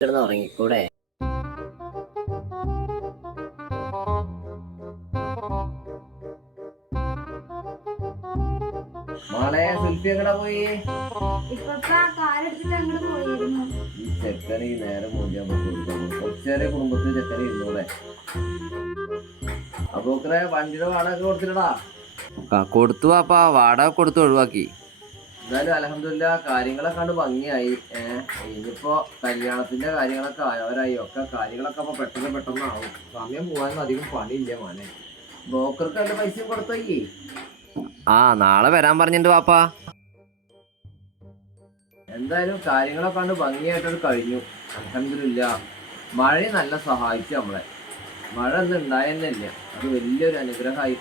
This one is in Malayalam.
കിടന്ന് ഉറങ്ങിക്കൂടെ മോളെ സുൽഫി എങ്ങടെ പോയി? ഈ ചെക്കന് ഈ നേരം കൊടുക്കുന്നു കുറച്ചേരെ കുടുംബത്തിൽ ചെക്കന് ഇരുന്നൂടെ അപ്പൊ വണ്ടിയുടെ വാടക കൊടുത്തിട്ടാ കൊടുത്തു അപ്പാ വാടക കൊടുത്ത് ഒഴിവാക്കി. എന്തായാലും അലഹമില്ല കാര്യങ്ങളൊക്കെ കണ്ട് ഭംഗിയായി ഇനിയിപ്പോ കല്യാണത്തിന്റെ കാര്യങ്ങളൊക്കെ ആയവരായി. ഒക്കെ കാര്യങ്ങളൊക്കെ അപ്പൊ പെട്ടെന്ന് പെട്ടെന്ന് ആവും സമയം പോകാനൊന്നും അധികം പണിയില്ല മോനെ. ബ്രോക്കർക്ക് എന്റെ പൈസയും കൊടുത്തേ ആ നാളെ വരാൻ പറഞ്ഞിട്ടുണ്ട് പാപ്പ എന്തായാലും കാര്യങ്ങളൊക്കെ കണ്ട് ഭംഗിയായിട്ടത് കഴിഞ്ഞു. അലഹമില്ല മഴ നല്ല സഹായിച്ചു നമ്മളെ. മഴ ഒന്നും ഉണ്ടായെന്നില്ല അത് വലിയൊരു അനുഗ്രഹമായി